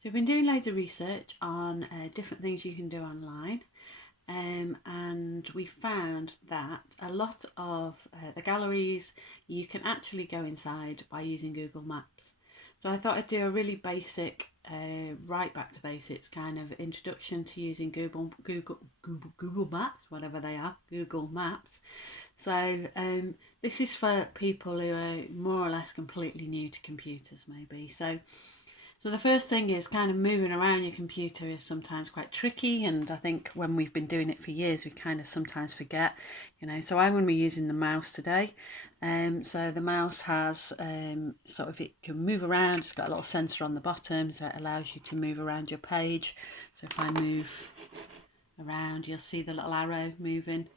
So we've been doing loads of research on different things you can do online, and we found that a lot of the galleries you can actually go inside by using Google Maps. So I thought I'd do a really basic, right back to basics kind of introduction to using Google Maps, whatever they are, Google Maps. So this is for people who are more or less completely new to computers, maybe. So the first thing is kind of moving around your computer is sometimes quite tricky, and I think when we've been doing it for years we kind of sometimes forget, So I'm going to be using the mouse today. So the mouse has sort of, it can move around, it's got a little sensor on the bottom, so it allows you to move around your page. So if I move around, you'll see the little arrow moving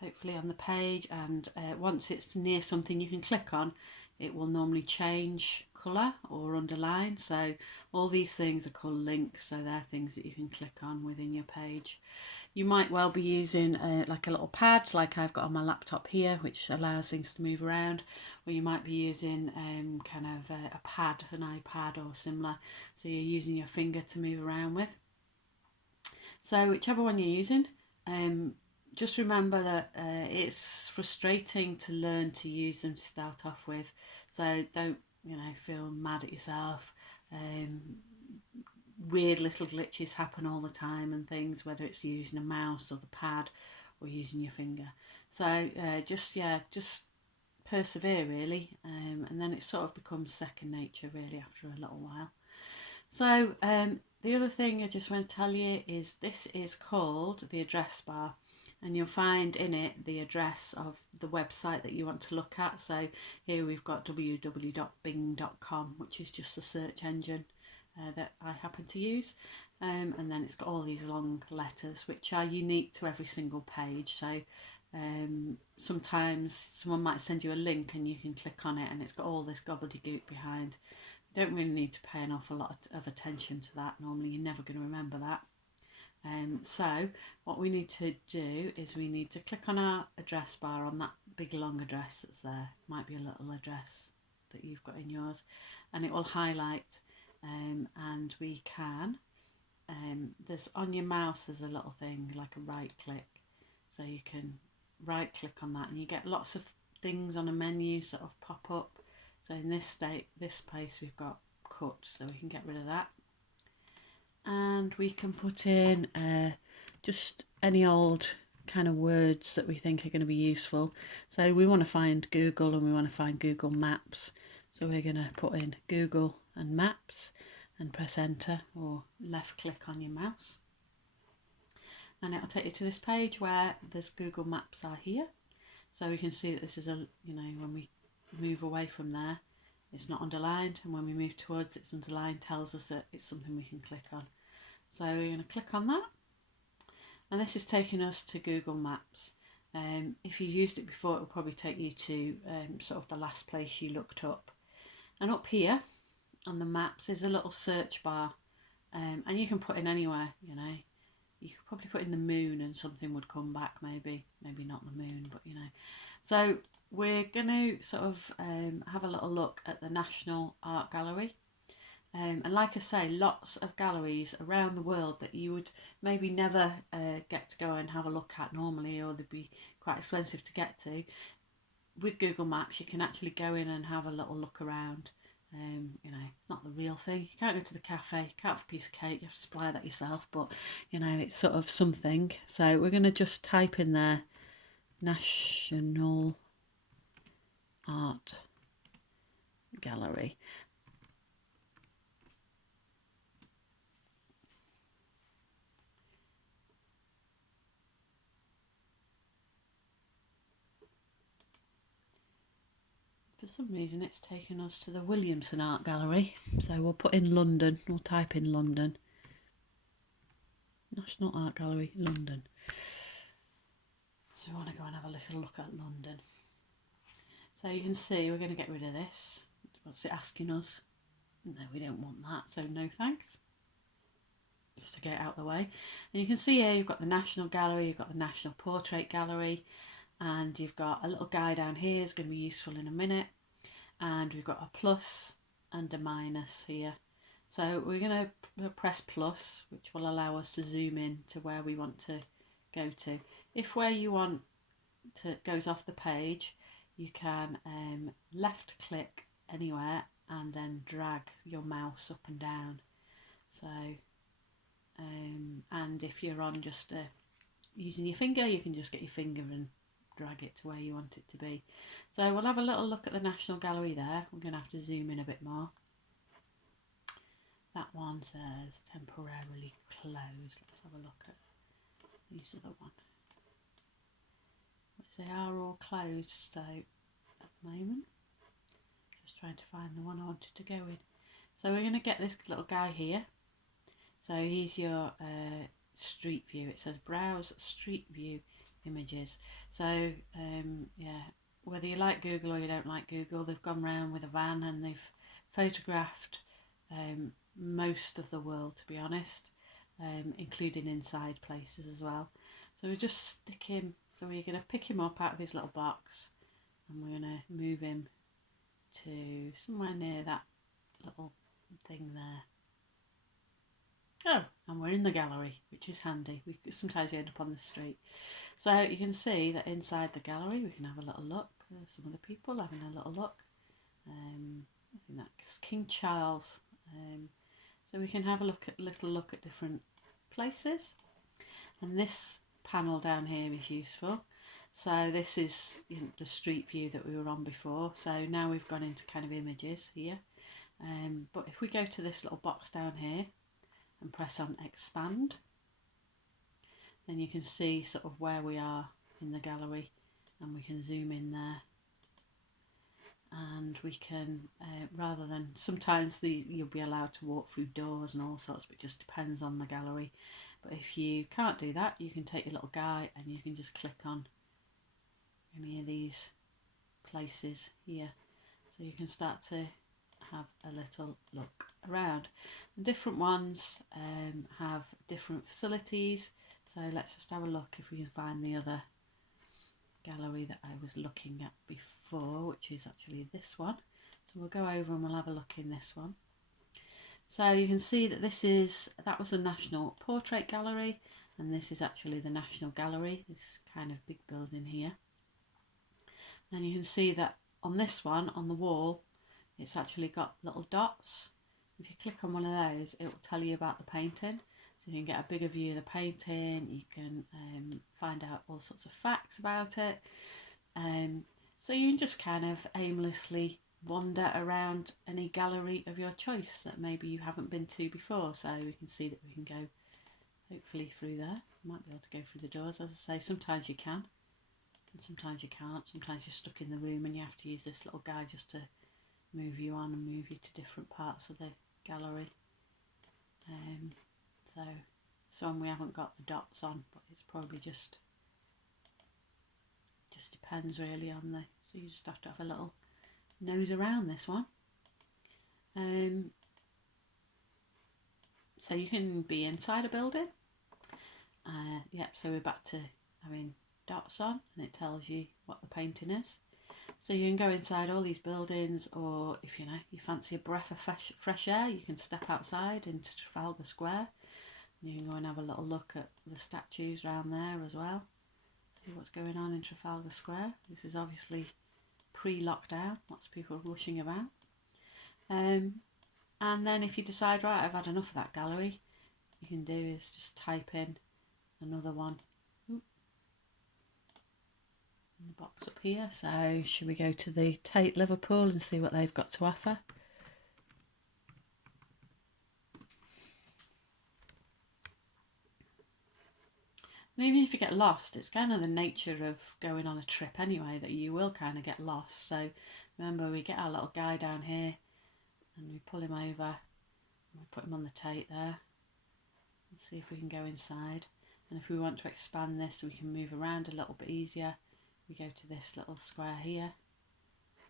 hopefully on the page, and once it's near something you can click on, it will normally change colour or underline. So all these things are called links, so they're things that you can click on within your page. You might well be using like a little pad like I've got on my laptop here, which allows things to move around, or you might be using kind of a pad, an iPad or similar, so you're using your finger to move around with. So whichever one you're using, just remember that it's frustrating to learn to use them to start off with. So don't, feel mad at yourself. Weird little glitches happen all the time and things, whether it's using a mouse or the pad or using your finger. So just persevere really, and then it sort of becomes second nature really after a little while. So the other thing I just want to tell you is this is called the address bar, and you'll find in it the address of the website that you want to look at. So here we've got www.bing.com, which is just the search engine that I happen to use, and then it's got all these long letters which are unique to every single page. So sometimes someone might send you a link and you can click on it and it's got all this gobbledygook behind. Don't really need to pay an awful lot of attention to that. Normally you're never going to remember that. So what we need to do is we need to click on our address bar on that big long address that's there. Might be a little address that you've got in yours, and it will highlight, and we can, there's on your mouse there's a little thing like a right click, so you can right click on that and you get lots of things on a menu sort of pop up. So in this place we've got cut, so we can get rid of that, and we can put in just any old kind of words that we think are going to be useful. So we want to find Google and we want to find Google Maps, so we're going to put in Google and Maps and press enter or left click on your mouse, and it'll take you to this page where there's Google Maps are here. So we can see that this is when we move away from there it's not underlined, and when we move towards it's underlined, tells us that it's something we can click on. So we're going to click on that, and this is taking us to Google Maps. If you used it before, it will probably take you to sort of the last place you looked up, and up here on the maps is a little search bar, and you can put in anywhere. You could probably put in the moon and something would come back, maybe not the moon, but So we're going to sort of have a little look at the National Art Gallery. And like I say, lots of galleries around the world that you would maybe never get to go and have a look at normally, or they'd be quite expensive to get to. With Google Maps, you can actually go in and have a little look around. It's not the real thing. You can't go to the cafe, you can't have a piece of cake, you have to supply that yourself, but it's sort of something. So we're going to just type in there National Art Gallery. For some reason it's taken us to the Williamson Art Gallery, so we'll put in London, we'll type in London. National Art Gallery, London. So we want to go and have a little look at London. So you can see we're going to get rid of this. What's it asking us? No, we don't want that, so no thanks. Just to get it out of the way. And you can see here you've got the National Gallery, you've got the National Portrait Gallery, and you've got a little guy down here, it's going to be useful in a minute, and we've got a plus and a minus here. So we're going to press plus, which will allow us to zoom in to where we want to go to. If where you want to goes off the page, you can left click anywhere and then drag your mouse up and down. So and if you're on just using your finger, you can just get your finger and drag it to where you want it to be. So we'll have a little look at the National Gallery there. We're going to have to zoom in a bit more. That one says temporarily closed. Let's have a look at these other one. They are all closed, so at the moment, just trying to find the one I wanted to go in. So we're going to get this little guy here. So here's your street view. It says browse street view images. So yeah, whether you like Google or you don't like Google, they've gone round with a van and they've photographed most of the world, to be honest, including inside places as well. So we just stick him, so we're going to pick him up out of his little box and we're going to move him to somewhere near that little thing there. Oh, and we're in the gallery, which is handy. Sometimes you end up on the street. So you can see that inside the gallery we can have a little look. There's some of the people having a little look. I think that's King Charles. So we can have a little look at different places. And this panel down here is useful. So this is the street view that we were on before. So now we've gone into kind of images here. But if we go to this little box down here and press on expand, then you can see sort of where we are in the gallery, and we can zoom in there. And we can, rather than, sometimes you'll be allowed to walk through doors and all sorts, but it just depends on the gallery. But if you can't do that, you can take your little guy and you can just click on any of these places here. So you can start to have a little look around. And different ones have different facilities. So let's just have a look if we can find the other gallery that I was looking at before, which is actually this one. So we'll go over and we'll have a look in this one. So you can see that that was the National Portrait Gallery, and this is actually the National Gallery, this kind of big building here. And you can see that on this one, on the wall, it's actually got little dots. If you click on one of those, it will tell you about the painting. So you can get a bigger view of the painting, you can find out all sorts of facts about it. So you can just kind of aimlessly wander around any gallery of your choice that maybe you haven't been to before. So we can see that we can go hopefully through there. You might be able to go through the doors, as I say. Sometimes you can and sometimes you can't. Sometimes you're stuck in the room and you have to use this little guide just to move you on and move you to different parts of the gallery. So some we haven't got the dots on, but it's probably just depends really on the, so you just have to have a little nose around this one. So you can be inside a building. Yep, so we're back to having dots on, and it tells you what the painting is. So you can go inside all these buildings, or if you fancy a breath of fresh air, you can step outside into Trafalgar Square. You can go and have a little look at the statues around there as well. See what's going on in Trafalgar Square. This is obviously pre-lockdown, lots of people rushing about. And then if you decide, right, I've had enough of that gallery, you can do is just type in another one in the box up here. So should we go to the Tate Liverpool and see what they've got to offer? And even if you get lost, it's kind of the nature of going on a trip anyway, that you will kind of get lost. So remember, we get our little guy down here and we pull him over and we put him on the Tate there and see if we can go inside. And if we want to expand this so we can move around a little bit easier, we go to this little square here.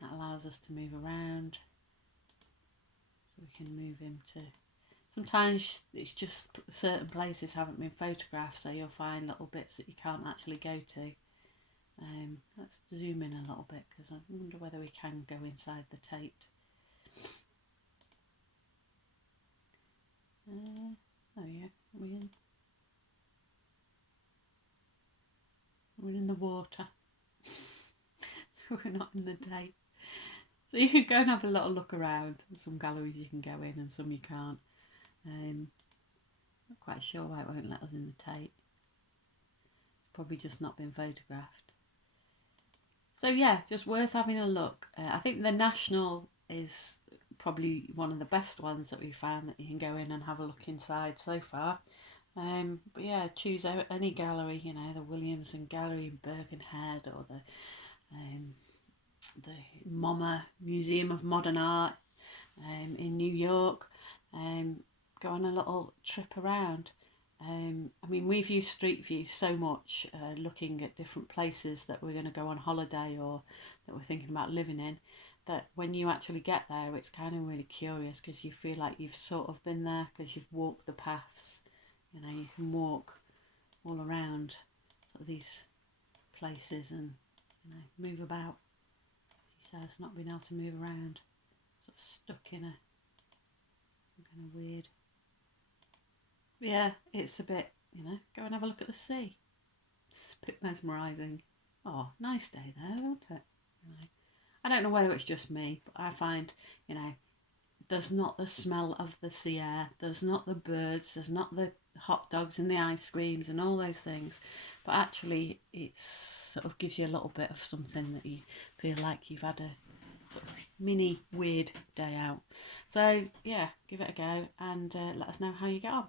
That allows us to move around, so we can move him to, sometimes it's just certain places haven't been photographed, so you'll find little bits that you can't actually go to. Let's zoom in a little bit, because I wonder whether we can go inside the Tate. Oh yeah, we're in. We're in the water, so we're not in the day. So you can go and have a little look around. Some galleries you can go in and some you can't. Not quite sure why it won't let us in the Tate. It's probably just not been photographed. So yeah, just worth having a look. I think the National is probably one of the best ones that we found that you can go in and have a look inside so far. But yeah, choose out any gallery, you know, the Williamson Gallery in Birkenhead or the MoMA Museum of Modern Art in New York. Go on a little trip around. I mean, we've used Street View so much, looking at different places that we're going to go on holiday or that we're thinking about living in, that when you actually get there, it's kind of really curious because you feel like you've sort of been there because you've walked the paths. You know, you can walk all around sort of these places and, you know, move about. She says not being able to move around, sort of stuck in some kind of weird. Yeah, it's a bit, you know, go and have a look at the sea. It's a bit mesmerising. Oh, nice day there, isn't it? You know, I don't know whether it's just me, but I find, you know, there's not the smell of the sea air, there's not the birds, there's not the hot dogs and the ice creams and all those things, but actually it sort of gives you a little bit of something that you feel like you've had a sort of mini weird day out. So yeah, give it a go and let us know how you get on.